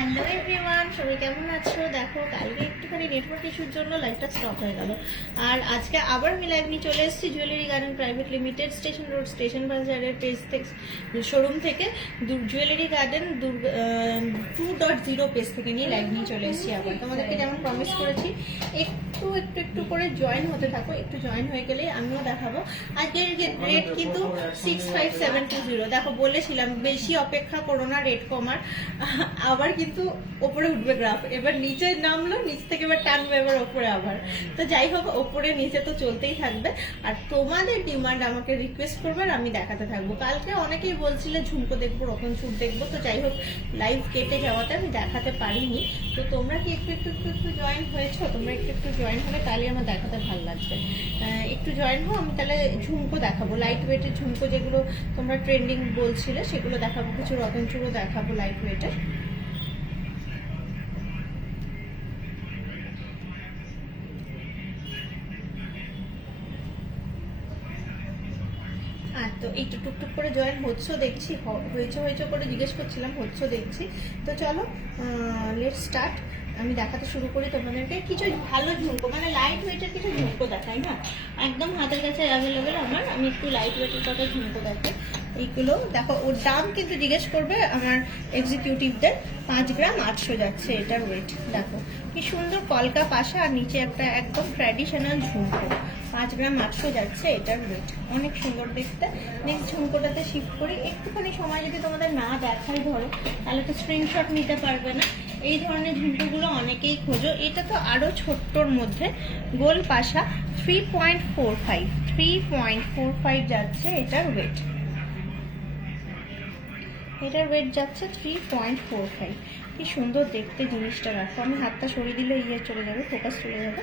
Hello everyone সবাই কেমন আছো? দেখো, কালকে একটুখানি নেটওয়ার্ক ইস্যুর জন্য লাইভটা স্টপ হয়ে গেল। আর আজকে আবার চলে এসেছি jewellery garden private limited station road station বাজারের পেজ থেকে শোরুম থেকে। Jewellery garden two dot zero page থেকে নিয়ে লাইভ নিয়ে চলে এসেছি আবার। তোমাদেরকে যেমন প্রমিস করেছি, একটু একটু একটু করে জয়েন হতে থাকো, একটু জয়েন হয়ে গেলেই আমিও দেখাবো। আজকের রেট কিন্তু six five seven two zero দেখো, বলেছিলাম, বেশি অপেক্ষা করো না রেট কমার। আবার কিন্তু ওপরে উঠবে গ্রাফ এবার নিচে নামলো, নিচ থেকে এবার টানবে, এবার ওপরে আবার। তো যাই হোক, ওপরে, নিচে তো চলতেই থাকবে। আর তোমাদের ডিমান্ড আমাকে রিকোয়েস্ট করবে আর আমি দেখাতে থাকব। কালকে অনেকেই বলছিলে, ঝুমকো দেখব রকম চুট দেখব। তো যাই হোক লাইভ কেটে যাওয়াতে আমি দেখাতে পারিনি। তো তোমরা কি একটু একটু একটু একটু জয়েন হয়েছো? তোমরা একটু একটু জয়েন হলে তাহলে আমার দেখাতে ভালো লাগবে। একটু জয়েন হো আমি তাহলে ঝুমকো দেখাবো। লাইট ওয়েটের ঝুমকো যেগুলো তোমরা ট্রেন্ডিং বলছিলে, সেগুলো দেখাবো। কিছু রতন চুড়ো দেখাবো লাইট ওয়েটের আর তো একটু টুকটুক করে জয়েন হচ্ছেও দেখছি হয়েছে হয়েছে করে জিজ্ঞেস করছিলাম হচ্ছেও দেখছি। তো চলো লেট স্টার্ট আমি দেখাতে শুরু করি তোমাদেরকে। কিছু ভালো ঝুমকো মানে লাইট ওয়েটের কিছু ঝুমকো দেখাই, না? একদম হাতের কাছে অ্যাভেলেবেল আমার। আমি একটু লাইট ওয়েটের কথা ঝুমকো দেখাই। এইগুলো, দেখো, ওর দাম কিন্তু জিজ্ঞেস করবে আমার এক্সিকিউটিভদের পাঁচ গ্রাম আটশো যাচ্ছে এটার ওয়েট দেখো। কি সুন্দর কলকা পাশা আর নিচে একটা একদম ট্র্যাডিশনাল ঝুমকো। পাঁচ গ্রাম আটশো যাচ্ছে, এটার ওয়েট অনেক সুন্দর দেখতে। নেক্সট ঝুমকোটাতে শিফট করি। একটুখানি সময় যদি তোমাদের না দেখাই ধরো, তাহলে তো স্ক্রিনশট নিতে পারবে না। এই ধরনের ঝুমকোগুলো অনেকেই খোঁজো। এটা তো আরও ছোট্টর মধ্যে। গোল পাশা three point four five three point four five যাচ্ছে এটার ওয়েট এটার ওয়েট যাচ্ছে থ্রি পয়েন্ট ফোর ফাইভ কি সুন্দর দেখতে জিনিসটা। রাখো। আমি হাতটা সরিয়ে দিলে ইয়ে চলে যাবে ফোকাস চলে যাবে।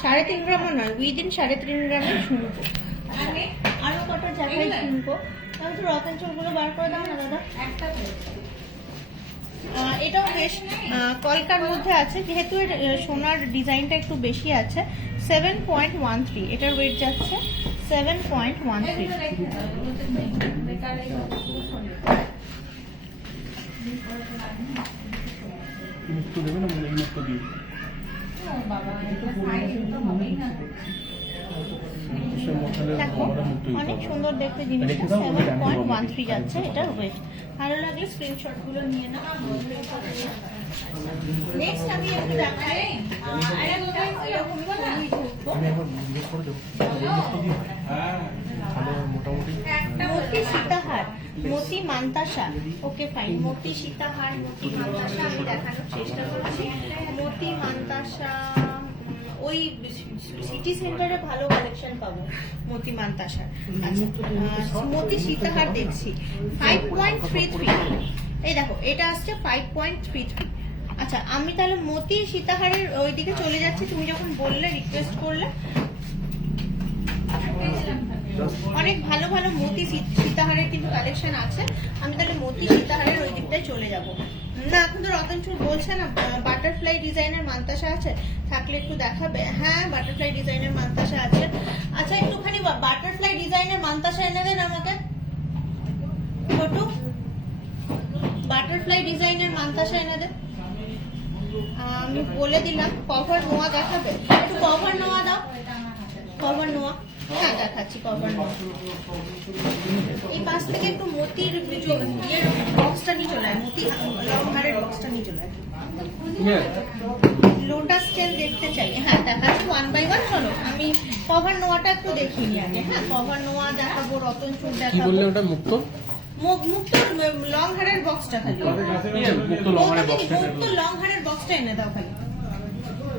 সাড়ে তিন গ্রামও নয় উইদিন সাড়ে তিন গ্রামে ঝুমকো আরে আরও কটা জায়গায় ঝুমকো তাহলে তো রতন চুলগুলো বার করে দাও না দাদা? এটাও বেশ কলকার মধ্যে আছে। যেহেতু এর সোনার ডিজাইনটা একটু বেশি আছে সেভেন পয়েন্ট ওয়ান থ্রি এটার ওয়েট যাচ্ছে সেভেন পয়েন্ট ওয়ান থ্রি মুক্ত দেবে না মুক্ত দিয়ে? অনেক সুন্দর দেখতে জিনিসটা। রেখে সেভেন পয়েন্ট ওয়ান থ্রি যাচ্ছে এটার ওয়েট ভালো লাগলে স্ক্রিনশটগুলো নিয়ে নাও নেক্সট আমি একটু দেখাই। আমি করে দেবো। হয়? তাহলে মোটামুটি সীতাহার মতি মান্তাসা। ওকে ফাইন মতি সীতাহার মতি মান্তাসা আমি দেখানোর চেষ্টা করছি। মতি মান্তাসা ওই সিটি সেন্টারে ভালো কালেকশন পাবো মতি মান্তাসার। আচ্ছা মতি সীতাহার দেখছি। ফাইভ পয়েন্ট থ্রি থ্রি এই দেখো এটা আসছে ফাইভ পয়েন্ট থ্রি থ্রি আচ্ছা আমি তাহলে মতি সীতাহারের ওইদিকে চলে যাচ্ছি। তুমি যখন বললে রিকোয়েস্ট করলে। অনেক ভালো ভালো মতি সীতাহারের কিন্তু কালেকশন আছে। আমি তাহলে মতি সীতাহারের ওই দিকটায় চলে যাব। না, এখন তো রতন রতনচুর বলছে না বাটারফ্লাই ডিজাইনের মান্তাসা আছে। থাকলে একটু দেখাবে। হ্যাঁ বাটারফ্লাই ডিজাইনের মান্তাসা আছে। আচ্ছা একটুখানি বাটারফ্লাই ডিজাইনের মান্তাসা এনে দেন আমাকে। ছোটু। বাটারফ্লাই ডিজাইনের মান্তাসা এনে দেন আমি বলে দিলাম কভার নোয়া দেখাবে? একটু কভার নোয়া দাও। কভার নোয়া। হ্যাঁ দেখাচ্ছি কভার নোয়া। এই পাশ থেকে একটু মতির ইয়ের বক্সটা নিয়ে চলে মতি। লংহারের বক্সটা নিয়ে চলে লোটাস টেল দেখতে চাই। হ্যাঁ দেখাচ্ছি ওয়ান বাই ওয়ান চলো। আমি কভার নোয়াটা একটু দেখিয়ে নিই আগে। হ্যাঁ কভার নোয়া দেখাবো রতন কি দেখাবো। বললে ওটা মুক্ত? মুক্ত লং হারের বক্সটা খালি। মুক্ত লমারে বক্সটা মুক্ত লং হারের বক্সটা এনে দাও খালি।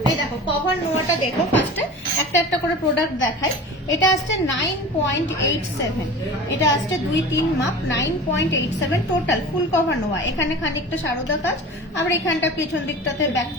এই দেখো কভার নোয়াটা দেখো ফার্স্টে একটা একটা করে প্রোডাক্ট দেখাই। এটা আসছে নাইন পয়েন্ট এইট সেভেন এটা আসছে দুই তিন মাপ nine point eight seven total full cover নোয়া। এখানে খানিকটা সারদা কাজ। আবার এখানটা পেছন দিকটাতে ব্যাক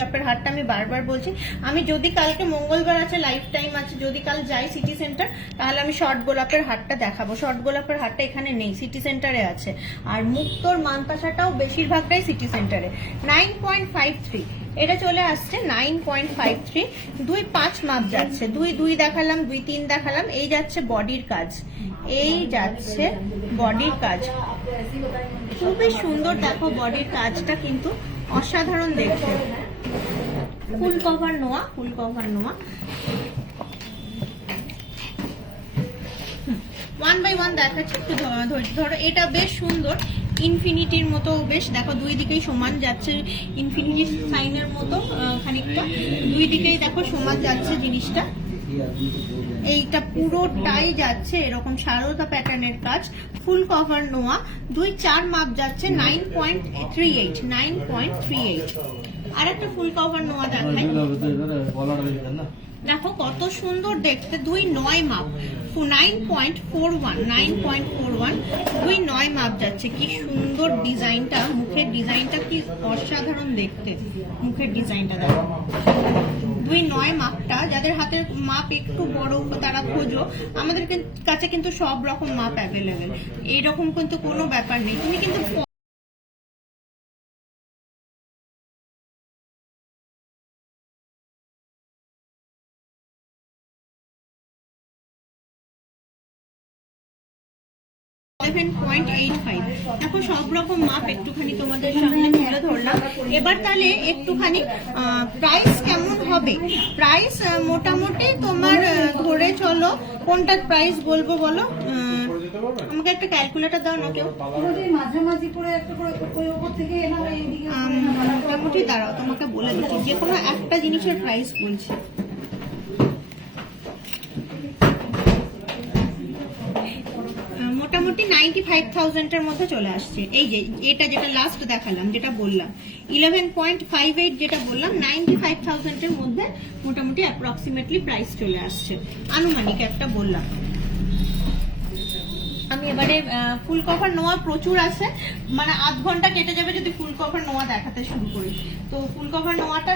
শপের হাটটা আমি বারবার বলছি। আমি যদি কালকে মঙ্গলবার আছে লাইফ টাইম আছে, যদি কাল যাই সিটি সেন্টার তাহলে আমি শর্ট গোলাপের হাটটা দেখাবো। শর্ট গোলাপের হাটটা এখানে নেই সিটি সেন্টারে আছে। আর মুক্তোর মানতাসাটাও বেশিরভাগটাই সিটি সেন্টারে নাইন পয়েন্ট ফাইভ থ্রি এটা চলে আসছে নাইন পয়েন্ট ফাইভ থ্রি দুই পাঁচ মাপ যাচ্ছে। দুই দুই দেখালাম, দুই, তিন দেখালাম, এই যাচ্ছে বডির কাজ। এই যাচ্ছে বডির কাজ। খুবই সুন্দর দেখো বডির কাজটা কিন্তু, অসাধারণ দেখতে। ফুল কভার নোয়া, ফুল কভার নোয়া। ওয়ান বাই ওয়ান দেখাচ্ছি, একটু ধরো এটা বেশ সুন্দর। ইনফিনিটির মতো বেশ, দেখো, দুই দিকেই সমান যাচ্ছে, ইনফিনিটি সাইনের মতো খানিকটা। দুই দিকেই দেখো, সমান যাচ্ছে জিনিসটা। এইটা পুরোটাই যাচ্ছে এরকম সারদা প্যাটার্নের কাজ। ফুল কভার নোয়া, দুই চার মাপ যাচ্ছে, nine point three eight, nine point three eight. আর ফুল কভার নোয়া দেখাই। দেখো কত সুন্দর দেখতে, দুই নয় মাপ। Nine point four one nine point four one দুই নয় মাপ যাচ্ছে। কি সুন্দর ডিজাইনটা, মুখের ডিজাইনটা কি অসাধারণ দেখতে। মুখের ডিজাইনটা দেখো। দুই নয় মাপটা, যাদের হাতের মাপ একটু বড়, তারা খোঁজো। আমাদের কাছে কিন্তু সব রকম মাপ অ্যাভেলেবেল এইরকম কিন্তু কোনো ব্যাপার নেই। তুমি কিন্তু সেভেন পয়েন্ট এইট ফাইভ দেখো, সব রকম মাপ একটুখানি তোমাদের সামনে তুলে ধরলাম। এবার তাহলে একটুখানি প্রাইস কেমন হবে? প্রাইস মোটামুটি তোমার ধরে চলো কোনটার প্রাইস বলব বলো? আমাকে একটা ক্যালকুলেটর দাও না কেউ? মাঝামাঝি করে একটা করে মোটামুটি দাঁড়াও, তোমাকে বলে দিচ্ছি। যে কোনো একটা জিনিসের প্রাইস বলছি। মোটামুটি নাইনটি ফাইভ থাউজেন্ডের মধ্যে চলে আসছে। এই যে, এটা যেটা লাস্ট দেখালাম, যেটা বললাম ইলেভেন পয়েন্ট ফাইভ এইট যেটা বললাম নাইনটি ফাইভ থাউজেন্ডের মধ্যে মোটামুটি অ্যাপ্রক্সিমেটলি প্রাইস চলে আসছে। আনুমানিক একটা বললাম। আমি এবারে ফুল কভার নোয়া প্রচুর আছে। মানে আধ ঘণ্টা কেটে যাবে যদি ফুল কভার নোয়া দেখাতে শুরু করি। তো ফুল কভার নোয়াটা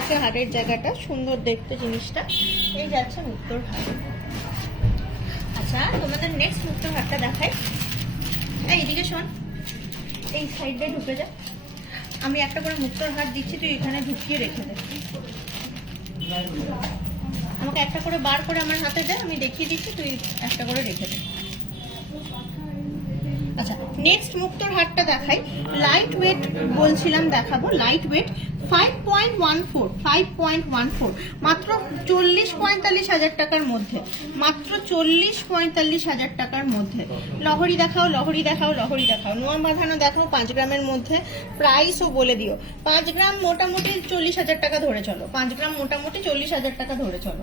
আছে হাড়ের জায়গাটা, সুন্দর দেখতে জিনিসটা। এই যাচ্ছে মুক্তোর হাট আচ্ছা তোমাদের নেক্সট মুক্তোর হাটটা দেখাই। এই, এদিকে শোন। এই সাইডে ঢুকে যা। আমি একটা করে মুক্তোর হাট দিচ্ছি, তুই এখানে ঢুকিয়ে রেখে দে। আমাকে একটা করে বার করে আমার হাতে দে, আমি দেখিয়ে দিচ্ছি, তুই একটা করে রেখে দে। আচ্ছা নেক্সট মুক্তোর হাটটা দেখাই। লাইট ওয়েট বলছিলাম দেখাবো light weight five point one four five point one four মাত্র চল্লিশ পঁয়তাল্লিশ হাজার টাকার মধ্যে, মাত্র চল্লিশ পঁয়তাল্লিশ হাজার টাকার মধ্যে। লহরি দেখাও লহরি দেখাও লহরি দেখাও। নোয়া বাঁধানো দেখাও পাঁচ গ্রামের মধ্যে প্রাইসও বলে দিও। পাঁচ গ্রাম মোটামুটি চল্লিশ হাজার টাকা ধরে চলো। পাঁচ গ্রাম মোটামুটি চল্লিশ হাজার টাকা ধরে চলো।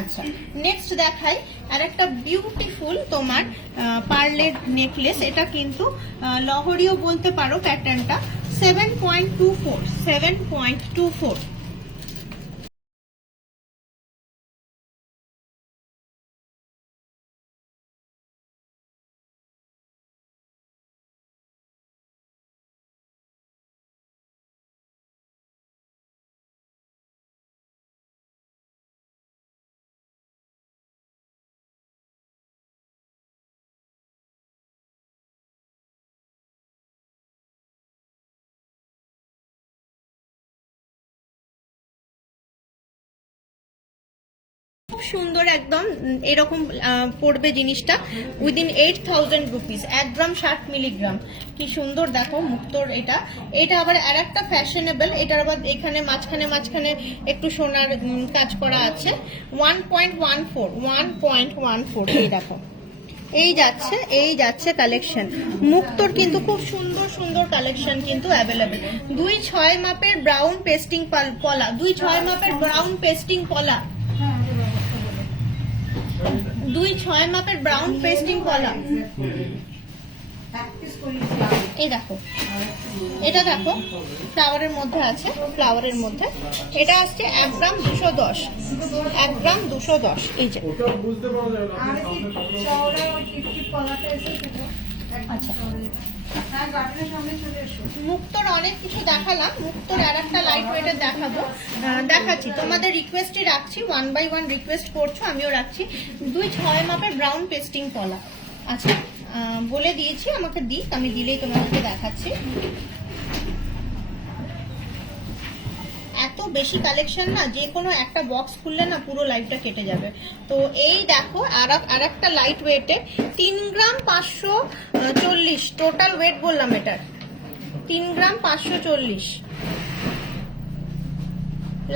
আচ্ছা নেক্সট দেখাই আর একটা বিউটিফুল তোমার পার্লের নেকলেস এটা কিন্তু লহরিও বলতে পারো প্যাটার্নটা 7.24 7.24 খুব সুন্দর একদম এরকম পড়বে জিনিসটা। উইদিন এইট থাউজেন্ড রুপিস এক গ্রাম ষাট মিলিগ্রাম কি সুন্দর দেখো, মুক্তোর এটা। এটা আবার আর একটা ফ্যাশনেবল এটার আবার এখানে মাঝখানে মাঝখানে একটু সোনার কাজ করা আছে। One point one four one point one four এই দেখো। এই যাচ্ছে এই যাচ্ছে কালেকশন মুক্তোর কিন্তু খুব সুন্দর সুন্দর কালেকশন কিন্তু অ্যাভেলেবেল দুই ছয় মাপের ব্রাউন পেস্টিং পলা দুই ছয় মাপের ব্রাউন পেস্টিং পলা হ্যাঁ ওই ব্যবস্থা করে। দুই ছয় মাপের ব্রাউন পেস্টিং করিয়ে এই দেখো। এটা দেখো ফ্লাওয়ারের মধ্যে আছে ফ্লাওয়ারের মধ্যে। এটা আসছে এক গ্রাম দুশো দশ। এক গ্রাম দুশো দশ এই যে। আচ্ছা। হ্যাঁ মুক্তোর অনেক কিছু দেখালাম। মুক্তোর আর একটা লাইট ওয়েটের দেখাবো। দেখাচ্ছি। তোমাদের রিকোয়েস্টই রাখছি। ওয়ান বাই ওয়ান রিকোয়েস্ট করছ, আমিও রাখছি। দুই ছয় মাপের ব্রাউন পেস্টিং কলা। আচ্ছা বলে দিয়েছি, আমাকে দিক, আমি দিলেই তোমাদেরকে দেখাচ্ছি এত বেশি কালেকশন না, যে কোনো একটা বক্স খুললে না পুরো লাইটটা কেটে যাবে। তো এই দেখো, আর আর একটা লাইট ওয়েটে তিন গ্রাম পাঁচশো চল্লিশ। টোটাল ওয়েট বললাম এটার। তিন গ্রাম পাঁচশো চল্লিশ।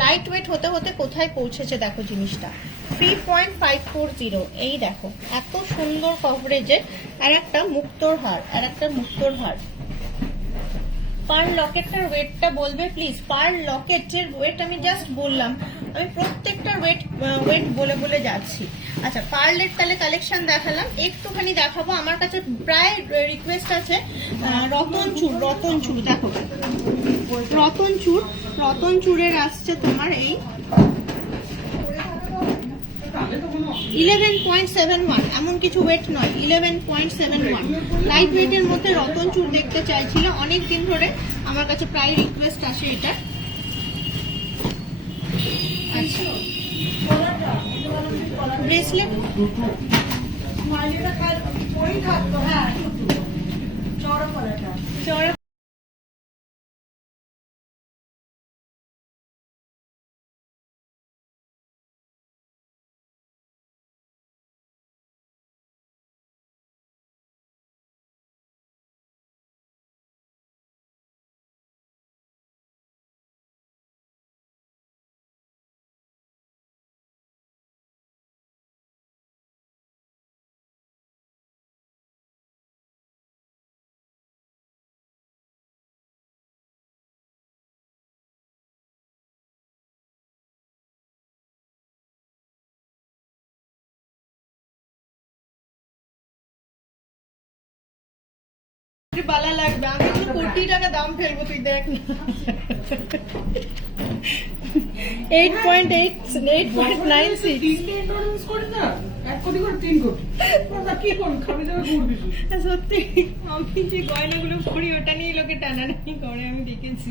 লাইট ওয়েট হতে হতে কোথায় পৌঁছেছে দেখো জিনিসটা। Three point five four zero এই দেখো, এত সুন্দর কভারেজে আর একটা মুক্তোর হার, আর একটা মুক্তোর হার। পার লকেটটার ওয়েটটা বলবে প্লিজ পার লকেটের ওয়েট আমি জাস্ট বললাম। আমি প্রত্যেকটার ওয়েট ওয়েট বলে বলে যাচ্ছি। আচ্ছা পার্লের তাহলে কালেকশন দেখালাম। একটুখানি দেখাবো। আমার কাছে প্রায় রিকোয়েস্ট আছে রতন চুর রতন চুর, দেখো। রতন চুর, রতন চুরের আসছে তোমার এই ইলেভেন পয়েন্ট সেভেন ওয়ান, এমন কিছু ওয়েট নয়, eleven point seven one. Light ওয়েটের মধ্যে রতন চুর দেখতে চাইছিল, অনেক দিন ধরে আমার কাছে প্রায় রিকোয়েস্ট আসে এটা। আচ্ছা। কলাটা এগুলো হলো কি কলা ব্রেসলেট মাইলেটা চড়া বালা লাগবে। আমি তো কোটি টাকা দাম ফেলব, তুই দেখ এইট সত্যি, আমি যে গয়নাগুলো পরি, ওটা নিয়ে লোকে টানাটানি করে, আমি দেখেছি।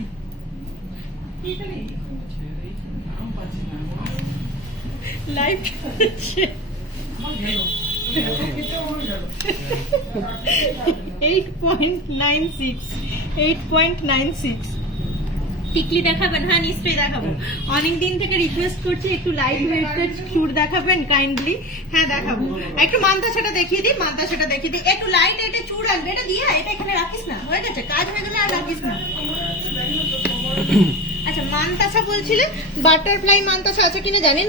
নাম eight point nine six eight point nine six টিকলি দেখাবেন হ্যাঁ নিশ্চয়ই দেখাবো। অনেক দিন থেকে রিকোয়েস্ট করছি, একটু লাইভ ওয়েটের চুর দেখাবেন কাইন্ডলি হ্যাঁ দেখাবো। একটু মান্তা সেটা দেখিয়ে দিই মান্তা সেটা দেখিয়ে দিই। একটু লাইট এটা চুর রাখবে এটা দিয়ে এটা এখানে রাখিস না, হয়ে গেছে, কাজ হয়ে গেলে আর রাখিস না। আচ্ছা মানতাসা বলছিলে বাটারফ্লাই মানতাসা আছে কিনা জানি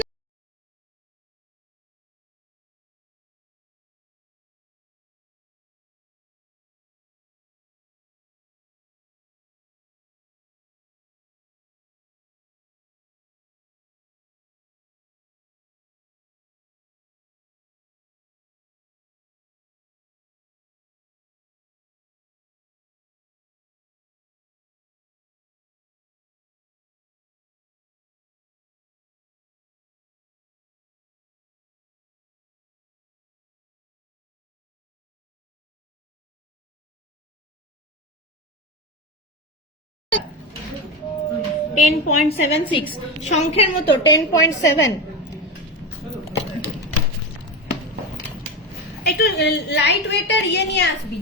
টেন পয়েন্ট সেভেন সিক্স শঙ্খের মতো টেন পয়েন্ট সেভেন একটু লাইট ওয়েটার ইয়ে নিয়ে আসবি।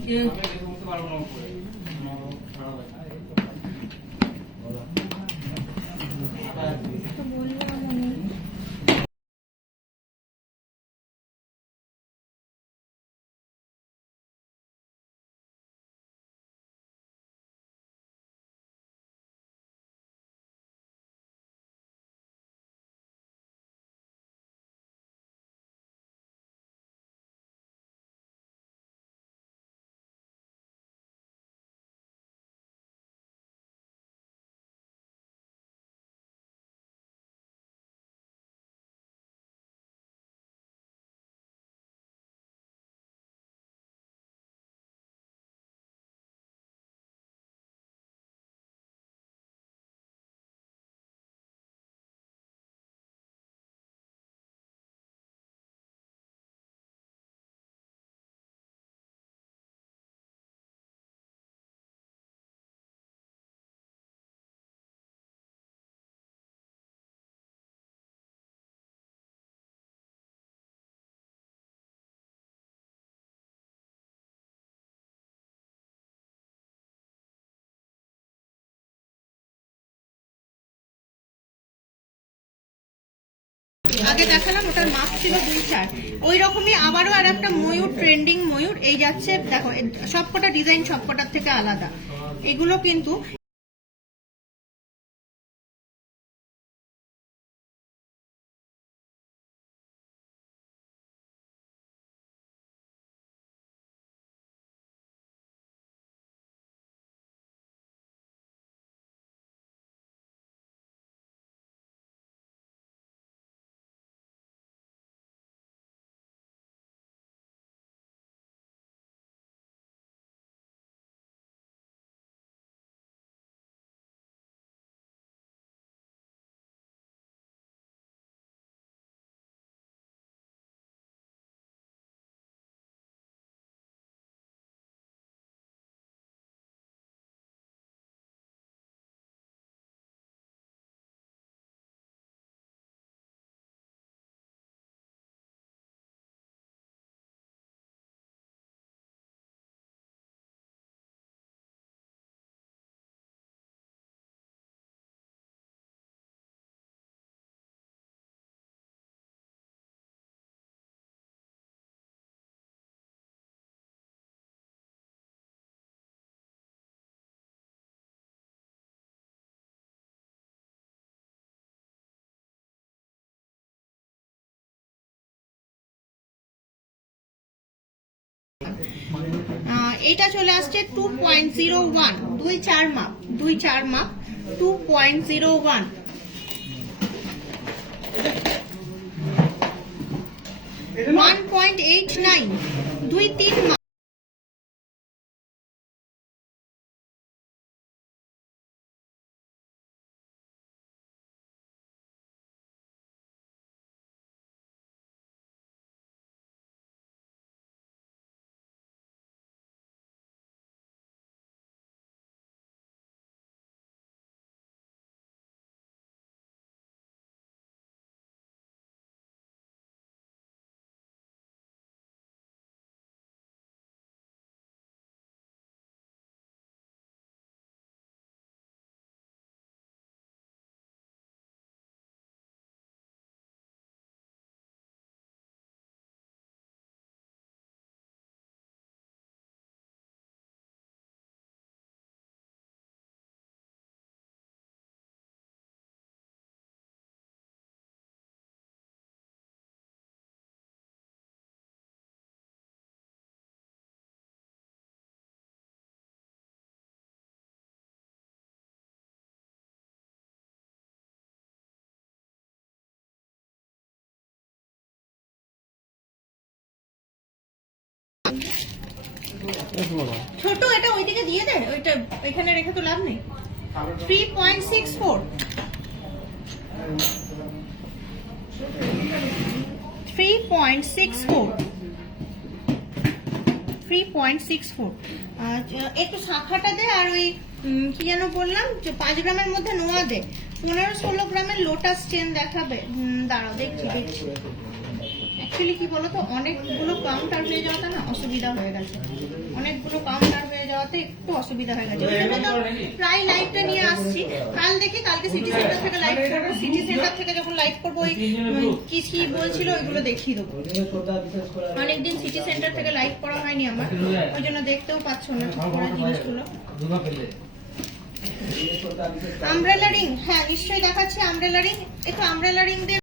আগে দেখালাম, ওটার মাপ ছিল দুই চার ওই রকমই আবারও আর একটা ময়ূর ট্রেন্ডিং ময়ূর, এই যাচ্ছে, দেখো সবকটা ডিজাইন সবকটার থেকে আলাদা। এগুলো কিন্তু এটা চলে আসছে টু পয়েন্ট জিরো ওয়ান দুই চার মাপ, দুই চার মাপ two point zero one one point eight nine দুই তিন মাপ। ছোট, এটা ওইদিকে দিয়ে দে, ওইটা এখানে রেখে তো লাভ নেই। Three point six four three point six four three point six four একটু শাখাটা দে, আর ওই কি যেন বললাম পাঁচ গ্রামের মধ্যে নোয়া দে। পনেরো ষোলো গ্রামের লোটাস চেন দেখাবে। দাঁড়াও, দেখছি দেখছি। অ্যাকচুয়ালি কি বলতো, অনেকগুলো কাউন্টার হয়ে যাওয়াতে না অসুবিধা হয়ে গেছে। অনেকগুলো কাউন্টার হয়ে যাওয়াতে একটু অসুবিধা হয়ে গেছে। প্রায় লাইভটা নিয়ে আসছি। কাল দেখি, কালকে সিটি সেন্টার থেকে লাইভ করব। সিটি সেন্টার থেকে যখন লাইভ করব, ওই কি কি বলছিল, ওইগুলো দেখিয়ে দেবো। অনেকদিন সিটি সেন্টার থেকে লাইভ করা হয়নি আমার। ওই জন্য দেখতেও পাচ্ছ না জিনিসগুলো। আমব্রেলা রিং হ্যাঁ নিশ্চয়ই দেখাচ্ছে আমব্রেলা রিং একটু আমব্রেলা রিং দিয়ে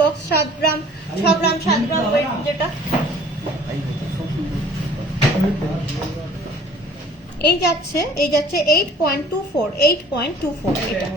বক্স সাত গ্রাম, ছ গ্রাম, সাত গ্রাম যেটা। এই যাচ্ছে এই যাচ্ছে eight point two four eight point two four এটা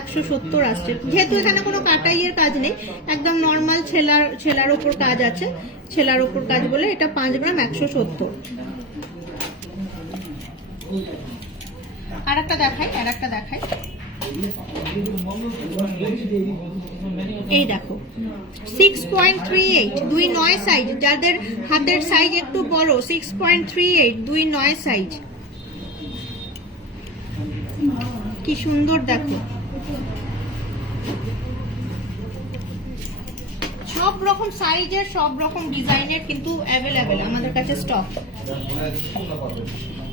একশো সত্তর আসছে। যেহেতু এখানে কোনো কাটাইয়ের কাজ নেই, একদম নর্মাল ছেলার ছেলার ওপর কাজ আছে। ছেলার ওপর কাজ বলে এটা পাঁচ গ্রাম একশো সত্তর। আর একটা দেখাই আর একটা দেখাই। এই দেখো সিক্স পয়েন্ট থ্রি এইট দুই নয় সাইজ যাদের হাতের সাইজ একটু বড় সিক্স পয়েন্ট থ্রি এইট দুই নয় সাইজ কি সুন্দর দেখো। সব রকম সাইজের সব রকম ডিজাইনের কিন্তু অ্যাভেলেবেল আমাদের কাছে স্টক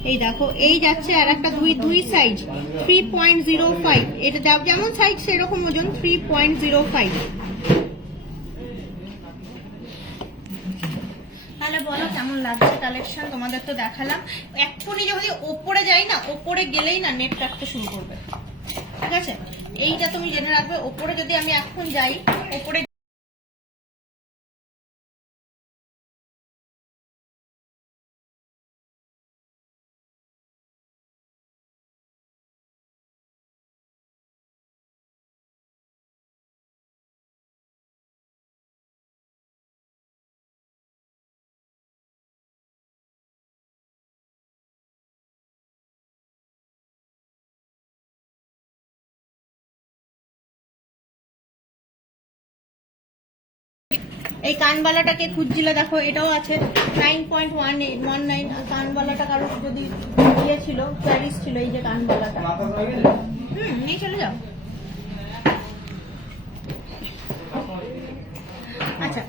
এই দেখো, এই যাচ্ছে আর একটা দুই দুই size three point zero five এটা যেমন সাইজ সেরকম ওজন থ্রি পয়েন্ট জিরো ফাইভ তাহলে বলো, কেমন লাগছে কালেকশন তোমাদের তো দেখালাম। এক্ষুনি যদি ওপরে যাই না, ওপরে গেলেই না নেট রাখতে শুরু করবে। ঠিক আছে? এইটা তুমি জেনে রাখবে, ওপরে যদি আমি এখন যাই, ওপরে এই কানবালাটাকে খুঁজছিল? দেখো এটাও আছে। Nine point one eight one nine কানবালাটা কারোর যদি ইয়ে ছিল প্যারিস ছিল এই যে কানবালাটা। হুম নিয়ে চলে যাও। আচ্ছা।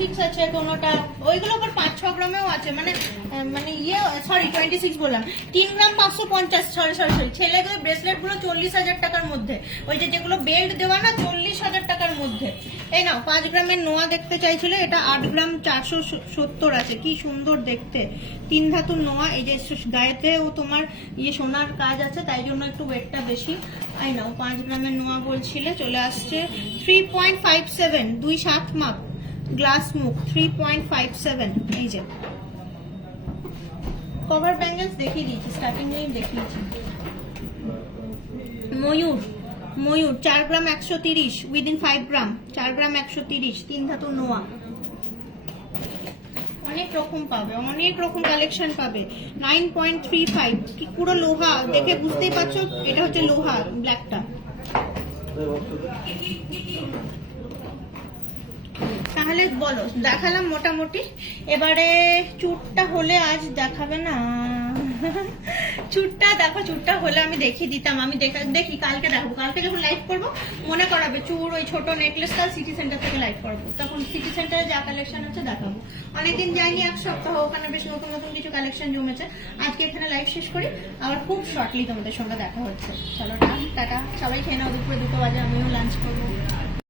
সিক্স আছে, কোনোটা ওইগুলো আবার পাঁচ, ছ গ্রামেও আছে। মানে মানে ইয়ে সরি টোয়েন্টি সিক্স বললাম। তিন গ্রাম পাঁচশো পঞ্চাশ সরি সরি সরি ছেলেগুলো ব্রেসলেটগুলো চল্লিশ হাজার টাকার মধ্যে। ওই যে যেগুলো বেল্ট দেওয়া না, চল্লিশ হাজার টাকার মধ্যে। এই নাও, পাঁচ গ্রামের নোয়া দেখতে চাইছিল, এটা আট গ্রাম চারশো সত্তর আছে। কি সুন্দর দেখতে। তিন ধাতুর নোয়া, এই যে গায়েতেও তোমার ইয়ে সোনার কাজ আছে, তাই জন্য একটু ওয়েটটা বেশি। এই নাও, পাঁচ গ্রামের নোয়া বলছিলে, চলে আসছে। থ্রি পয়েন্ট ফাইভ সেভেন দুই সাত মাপ। গ্লাস মুখ থ্রি পয়েন্ট ফাইভ সেভেন এই যে। কভার ব্যাঙ্গেলস দেখিয়ে দিয়েছি স্টার্টিং লাইন দেখিয়েছি ময়ূর ময়ূর, চার গ্রাম একশো তিরিশ উইদিন ফাইভ গ্রাম চার গ্রাম একশো তিরিশ, তিন ধাতু নোয়া। অনেক রকম পাবে, অনেক রকম কালেকশন পাবে। নাইন পয়েন্ট থ্রি ফাইভ কি পুরো লোহা, দেখে বুঝতেই পারছ, এটা হচ্ছে লোহা ব্ল্যাকটা তাহলে বলো, দেখালাম মোটামুটি। এবারে চুটটা হলে আজ দেখাবে না। চুটটা দেখো, চুটটা হলে আমি দেখিয়ে দিতাম। আমি দেখি কালকে দেখো কালকে যখন লাইভ করব, মনে করাবে চুর, ওই ছোট নেকলেস কাল সিটি সেন্টার থেকে লাইভ করব। তখন সিটি সেন্টারে যা কালেকশন আছে দেখাবো। অনেকদিন যাইনি, এক সপ্তাহ, ওখানে বেশ নতুন নতুন কিছু কালেকশন জমেছে। আজকে এখানে লাইভ শেষ করি। আবার খুব শর্টলি তোমাদের সঙ্গে দেখা হচ্ছে। চলো, টাটা সবাই খেয়ে নাও, দুপুরে দুটো বাজে, আমিও লাঞ্চ করব।